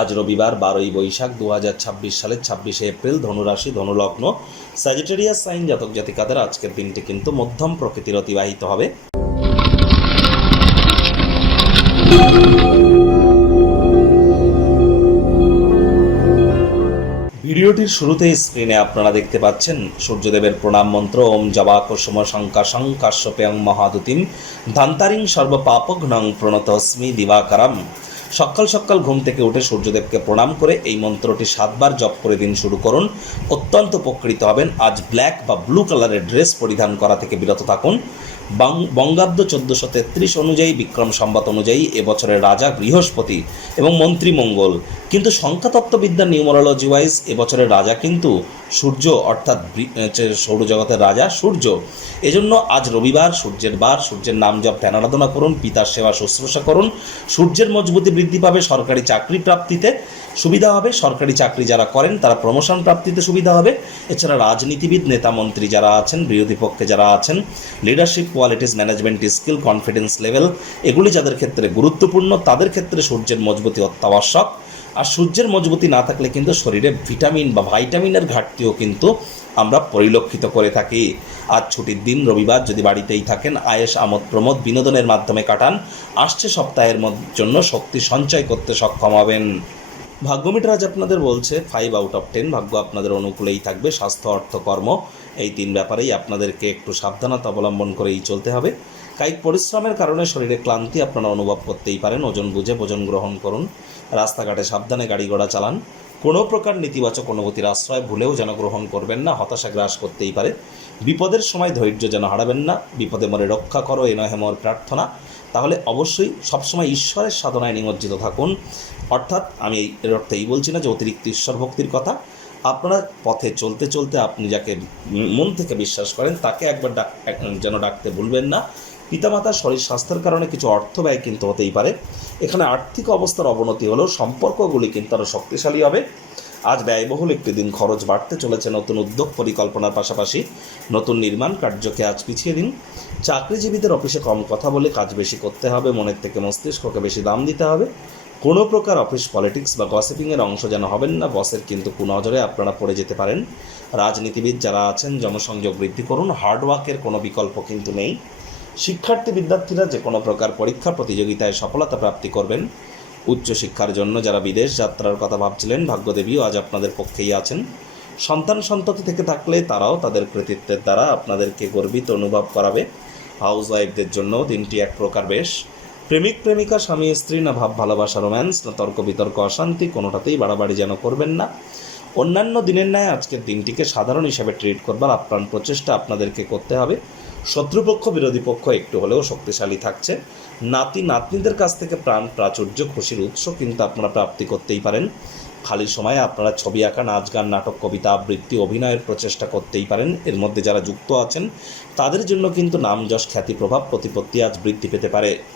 আজ রবিবার 12ই বৈশাখ 2026 সালের 26শে এপ্রিল, ধনুরাশি, ধনুলগ্ন, স্যাজিটেরিয়াস সাইন জাতক জাতিকাদের আজকের দিনটি কিন্তু মধ্যম প্রকৃতির অতিবাহিত হবে। ভিডিওটির শুরুতেই স্ক্রিনে আপনারা দেখতে পাচ্ছেন সূর্যদেবের প্রণাম মন্ত্র ওম জবা কুসুম শঙ্কাশং কাশ্যপেয়ং মহাদুতিম ধান্তারিং সর্বপাপঘ্নং প্রণতস্মি দিবাকারম। সকাল সকাল ঘুম থেকে উঠে সূর্যদেবকে প্রণাম করে এই মন্ত্রটি 7 বার জপ করে দিন শুরু করুন। অত্যন্ত উপকৃত হবেন। আজ ব্ল্যাক বা ব্লু কালারের ড্রেস পরিধান করা থেকে বিরত থাকুন। বঙ্গাব্দ 1433 অনুযায়ী, বিক্রম সম্বত অনুযায়ী এবছরের রাজা বৃহস্পতি এবং মন্ত্রী মঙ্গল, কিন্তু সংখ্যাতত্ত্ববিদ্যা নিউমারোলজি ওয়াইজ এবছরের রাজা কিন্তু সূর্য, অর্থাৎ সৌরজগতের রাজা সূর্য। এজন্য আজ রবিবার, সূর্যের বার, সূর্যের নাম জপ ধ্যান আরাধনা করুন, পিতার সেবা শুশ্রূষা করুন। সূর্যের মজবুতি বৃদ্ধি পাবে, সরকারি চাকরি প্রাপ্তিতে সুবিধা হবে। সরকারি চাকরি যারা করেন তারা প্রমোশন প্রাপ্তিতে সুবিধা হবে। এছাড়া রাজনীতিবিদ, নেতা মন্ত্রী যারা আছেন, বিরোধী পক্ষে যারা আছেন, leadership qualities, management skill, confidence level, এগুলি যাদের ক্ষেত্রে গুরুত্বপূর্ণ, তাদের ক্ষেত্রে সূর্যের মজবুতি অত্যাবশ্যক। আর সূর্যের মজবুতি না থাকলে কিন্তু শরীরে ভিটামিন বা ভাইটামিনের ঘাটতিও কিন্তু আমরা পরিলক্ষিত করে থাকি। আজ ছুটির দিন, রবিবার, যদি বাড়িতেই থাকেন, আয়েশ আমোদ প্রমোদ বিনোদনের মাধ্যমে কাটান। আসছে সপ্তাহের জন্য শক্তি সঞ্চয় করতে সক্ষম হবেন। ভাগ্যমিটার আজ আপনাদের বলছে 5 আউট অফ 10, ভাগ্য আপনাদের অনুকূলেই থাকবে। স্বাস্থ্য, অর্থ, কর্ম, এই 3 ব্যাপারেই আপনাদেরকে একটু সাবধানতা অবলম্বন করেই চলতে হবে। কায়িক পরিশ্রমের কারণে শরীরে ক্লান্তি আপনারা অনুভব করতেই পারেন। ওজন বুঝে ভোজন গ্রহণ করুন। রাস্তাঘাটে সাবধানে গাড়ি ঘোড়া চালান। কোনো প্রকার নেতিবাচক অনুভূতির আশ্রয় ভুলেও যেন গ্রহণ করবেন না, হতাশা গ্রাস করতেই পারে। বিপদের সময় ধৈর্য যেন হারাবেন না। বিপদে মরে রক্ষা করো, এ নহে মোর প্রার্থনা। তাহলে অবশ্যই সবসময় ঈশ্বরের সাধনায় নিমজ্জিত থাকুন। অর্থাৎ আমি এর অর্থ এই বলছি না যে অতিরিক্ত ঈশ্বর ভক্তির কথা। আপনারা পথে চলতে চলতে আপনি যাকে মন থেকে বিশ্বাস করেন তাকে একবার যেন ডাকতে ভুলবেন না। পিতামাতার শরীর স্বাস্থ্যের কারণে কিছু অর্থ ব্যয় কিন্তু হতেই পারে। এখানে আর্থিক অবস্থার অবনতি হলেও সম্পর্কগুলি কিন্তু আরও শক্তিশালী হবে। আজ ব্যয়বহুল একটি দিন, খরচ বাড়তে চলেছে। নতুন উদ্যোগ পরিকল্পনার পাশাপাশি নতুন নির্মাণ কার্যকে আজ পিছিয়ে দিন। চাকরিজীবীদের অফিসে কম কথা বলে কাজ বেশি করতে হবে। মনের থেকে মস্তিষ্ককে বেশি দাম দিতে হবে। কোনো প্রকার অফিস পলিটিক্স বা গসিপিংয়ের অংশ যেন হবেন না। বসের কিন্তু কুনজরে আপনারা পড়ে যেতে পারেন। রাজনীতিবিদ যারা আছেন, জনসংযোগ বৃদ্ধি করুন। হার্ডওয়ার্কের কোনো বিকল্প কিন্তু নেই। শিক্ষার্থী বিদ্যার্থীরা যে কোনো প্রকার পরীক্ষা প্রতিযোগিতায় সফলতা প্রাপ্তি করবেন। উচ্চশিক্ষার জন্য যারা বিদেশ যাত্রার কথা ভাবছিলেন, ভাগ্যদেবীও আজ আপনাদের পক্ষেই আছেন। সন্তান সন্ততি থেকে থাকলে তারাও তাদের কৃতিত্বের দ্বারা আপনাদেরকে গর্বিত অনুভব করাবে। হাউস ওয়াইফদের জন্য দিনটি এক প্রকার বেশ। প্রেমিক প্রেমিকা, স্বামী স্ত্রী, না ভাব ভালোবাসা, রোম্যান্স, না তর্ক বিতর্ক, অশান্তি, কোনোটাতেই বাড়াবাড়ি যেন করবেন না। অন্যান্য দিনের ন্যায় আজকের দিনটিকে সাধারণ হিসাবে ট্রিট করবার আপ্রাণ প্রচেষ্টা আপনাদেরকে করতে হবে। শত্রুপক্ষ, বিরোধী পক্ষ একটু হলেও শক্তিশালী থাকছে। নাতি নাতনিদের কাছ থেকে প্রাণ প্রাচুর্য, খুশির উৎস কিন্তু আপনারা প্রাপ্তি করতেই পারেন। খালি সময়ে আপনারা ছবি আঁকা, নাচ গান, নাটক, কবিতা আবৃত্তি, অভিনয়ের প্রচেষ্টা করতেই পারেন। এর মধ্যে যারা যুক্ত আছেন তাদের জন্য কিন্তু নাম, যশ, খ্যাতি, প্রভাব, প্রতিপত্তি আজ বৃদ্ধি পেতে পারে।